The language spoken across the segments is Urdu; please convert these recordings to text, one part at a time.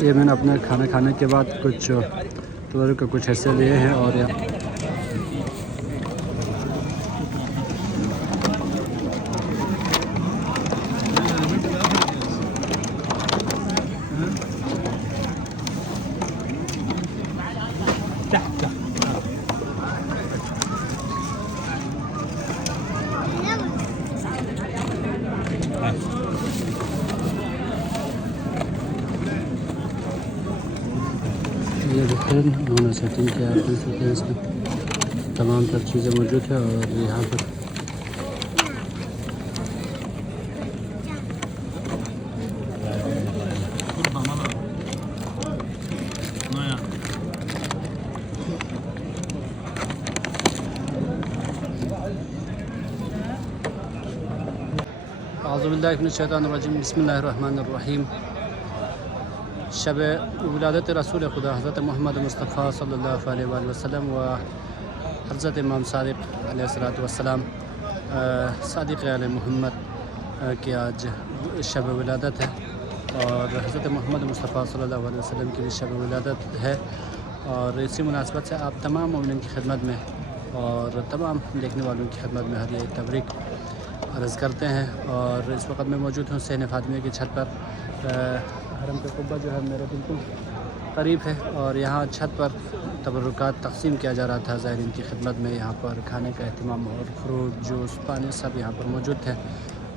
یہ میں نے اپنے کھانا کھانے کے بعد کچھ تبرک کا کچھ حصے لیے ہیں اور یہ بہترین انہوں نے سیٹنگ کیا، آپ دیکھ سکتے ہیں اس میں تمام تر چیزیں موجود ہیں اور یہاں پر اعوذ باللہ من الشیطان الرجیم، بسم اللہ الرحمن الرحیم۔ شب ولادت رسول خدا حضرت محمد مصطفیٰ صلی اللہ علیہ وآلہ وسلم و حضرت امام صادق علیہ السلام صادق علیہ محمد کی آج شب ولادت ہے اور حضرت محمد مصطفیٰ صلی اللہ علیہ وسلم کی بھی شب ولادت ہے، اور اسی مناسبت سے آپ تمام مومنین کی خدمت میں اور تمام دیکھنے والوں کی خدمت میں ہدیہ تبریک عرض کرتے ہیں۔ اور اس وقت میں موجود ہوں صحن فاطمیہ کی چھت پر۔ حرم کا قبہ جو ہے میرے بالکل قریب ہے اور یہاں چھت پر تبرکات تقسیم کیا جا رہا تھا زائرین کی خدمت میں۔ یہاں پر کھانے کا اہتمام اور فروٹ، جوس، پانی سب یہاں پر موجود تھے۔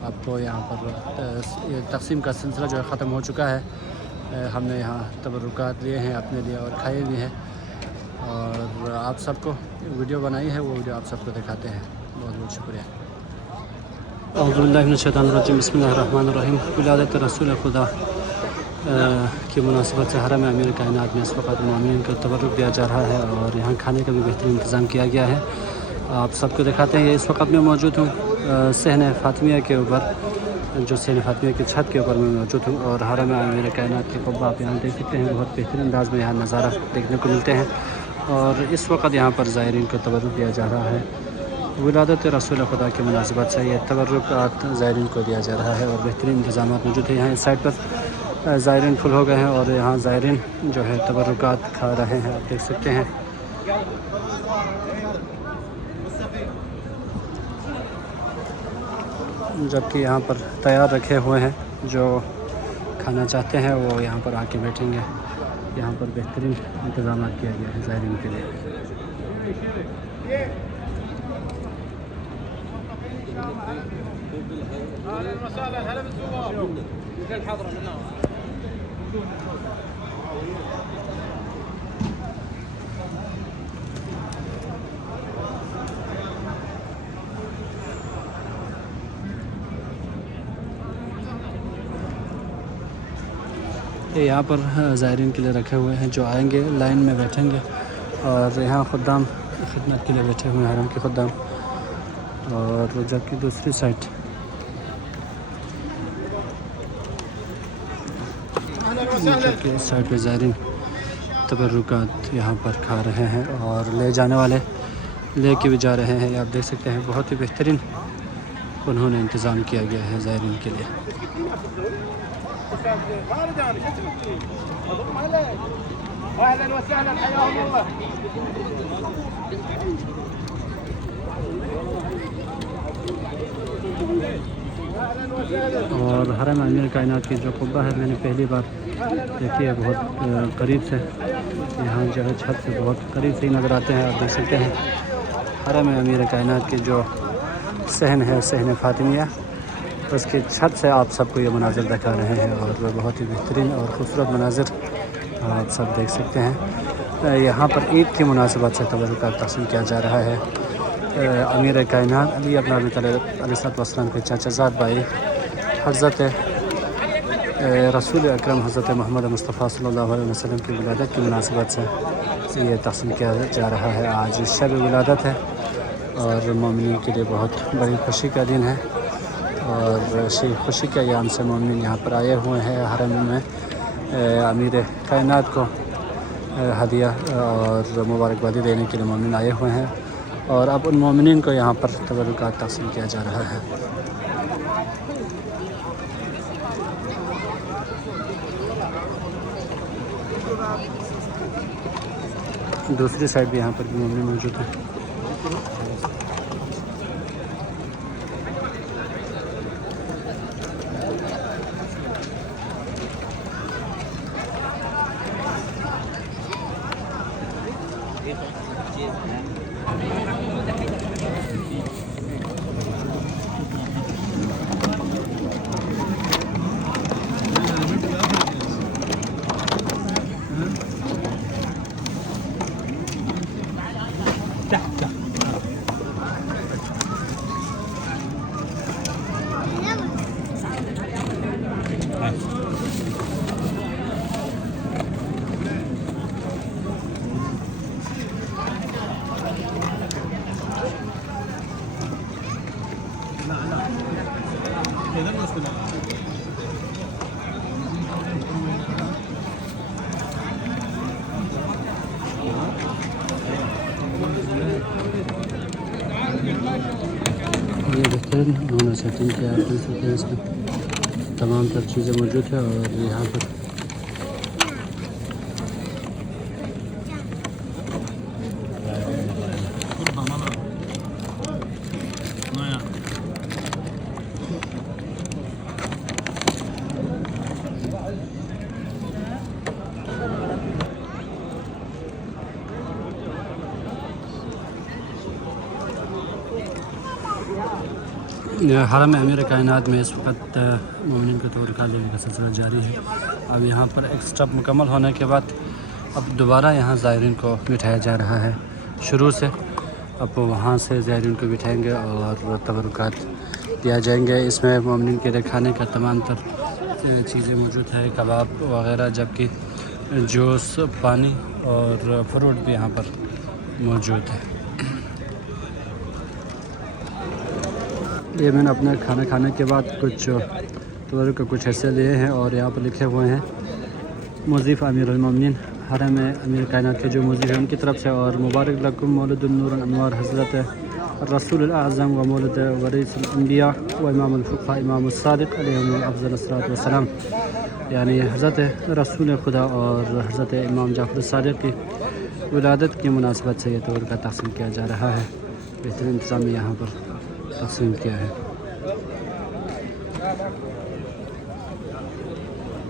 آپ کو یہاں پر تقسیم کا سلسلہ جو ہے ختم ہو چکا ہے۔ ہم نے یہاں تبرکات لیے ہیں اپنے لیے اور کھائے بھی ہیں، اور آپ سب کو ویڈیو بنائی ہے، وہ ویڈیو آپ سب کو دکھاتے ہیں۔ بہت بہت شکریہ۔ اعوذ باللہ من الشیطان الرجیم، بسم اللہ الرحمن الرحیم۔ ولادت رسول خدا کی مناسبت سے حرم امیر کائنات میں اس وقت مومنین کو تبرک دیا جا رہا ہے اور یہاں کھانے کا بھی بہترین انتظام کیا گیا ہے۔ آپ سب کو دکھاتے ہیں۔ اس وقت میں موجود ہوں صحن فاطمیہ کے اوپر، جو صحن فاطمیہ کی چھت کے اوپر میں موجود ہوں، اور حرم امیر کائنات کے قبہ آپ یہاں دیکھ سکتے ہیں۔ بہت بہترین انداز میں یہاں نظارہ دیکھنے کو ملتے ہیں، اور اس وقت یہاں پر زائرین کو تبرک دیا جا رہا ہے۔ ولادت رسول خدا کی مناسبت سے یہ تبرکات زائرین کو دیا جا رہا ہے اور بہترین انتظامات موجود ہیں۔ یہاں اس سائڈ پر زائرین فل ہو گئے ہیں اور یہاں زائرین جو ہے تبرکات کھا رہے ہیں، آپ دیکھ سکتے ہیں۔ جبکہ یہاں پر تیار رکھے ہوئے ہیں، جو کھانا چاہتے ہیں وہ یہاں پر آ کے بیٹھیں گے۔ یہاں پر بہترین انتظامات کیا گیا ہے زائرین کے لیے۔ یہاں پر زائرین کے لیے رکھے ہوئے ہیں، جو آئیں گے لائن میں بیٹھیں گے، اور یہاں خدام خدمت کے لیے بیٹھے ہوئے ہیں، حرم کے خدام۔ اور جبکہ دوسری سائڈ اس سائڈ پہ زائرین تبرکات یہاں پر کھا رہے ہیں، اور لے جانے والے لے کے بھی جا رہے ہیں۔ آپ دیکھ سکتے ہیں بہت ہی بہترین انہوں نے انتظام کیا گیا ہے زائرین کے لیے۔ اور حرم امیر کائنات کی جو قبہ ہے میں نے پہلی بار دیکھی ہے بہت قریب سے۔ یہاں جو ہے چھت سے بہت قریب سے ہی نظر آتے ہیں، آپ دیکھ سکتے ہیں۔ حرم امیر کائنات کی جو صحن ہے، صحن فاطمیہ، اس کی چھت سے آپ سب کو یہ مناظر دکھا رہے ہیں، اور وہ بہت ہی بہترین اور خوبصورت مناظر آپ سب دیکھ سکتے ہیں۔ یہاں پر عید کی مناسبت سے تبرکات تقسیم کیا جا رہا ہے۔ امیر کائنات علی ابن ابی طالب علیہ السلام کے چچا زاد بھائی حضرت رسول اکرم حضرت محمد مصطفیٰ صلی اللہ علیہ وسلم کی ولادت کی مناسبت سے یہ تقسیم کیا جا رہا ہے۔ آج شب ولادت ہے اور مومنین کے لیے بہت بڑی خوشی کا دن ہے، اور خوشی کے ایام سے مومنین یہاں پر آئے ہوئے ہیں حرم میں امیر کائنات کو ہدیہ اور مبارکبادی دینے کے لیے مومنین آئے ہوئے ہیں، اور اب ان مومنین کو یہاں پر تبرکات تقسیم کیا جا رہا ہے۔ دوسری سائڈ بھی یہاں پر بھی مومنین موجود ہیں. یہ دیکھیں انہوں نے سیٹنگ کیا ہے اپنے سے، اس میں تمام تر چیزیں موجود ہیں. اور یہاں پر حرم امیر کائنات میں اس وقت مومنین کو طور کھا لینے کا سلسلہ جاری ہے. اب یہاں پر ایک سٹیپ مکمل ہونے کے بعد اب دوبارہ یہاں زائرین کو بٹھایا جا رہا ہے شروع سے. اب وہاں سے زائرین کو بٹھائیں گے اور تبرکات دیا جائیں گے. اس میں مومنین کے لیے کھانے کا تمام تر چیزیں موجود ہے، کباب وغیرہ، جبکہ جوس، پانی اور فروٹ بھی یہاں پر موجود ہے. یہ میں نے اپنا کھانا کھانے کے بعد کچھ تبرک کا کچھ حصے لیے ہیں اور یہاں پر لکھے ہوئے ہیں مضیف امیر المومنین حرم امیر کائنات کے جو مضیف ہیں ان کی طرف سے، اور مبارک لکم مولد النور الانوار حضرت الرسول الاعظم و مولد ورث الانبیاء و امام الفقہاء امام الصادق علیہ افضل الصلاۃ والسلام. یعنی حضرت رسول خدا اور حضرت امام جعفر الصادق کی ولادت کی مناسبت سے یہ تبرکہ تقسیم کیا جا رہا ہے. بہترین انتظام یہاں پر تقسیم کیا ہے.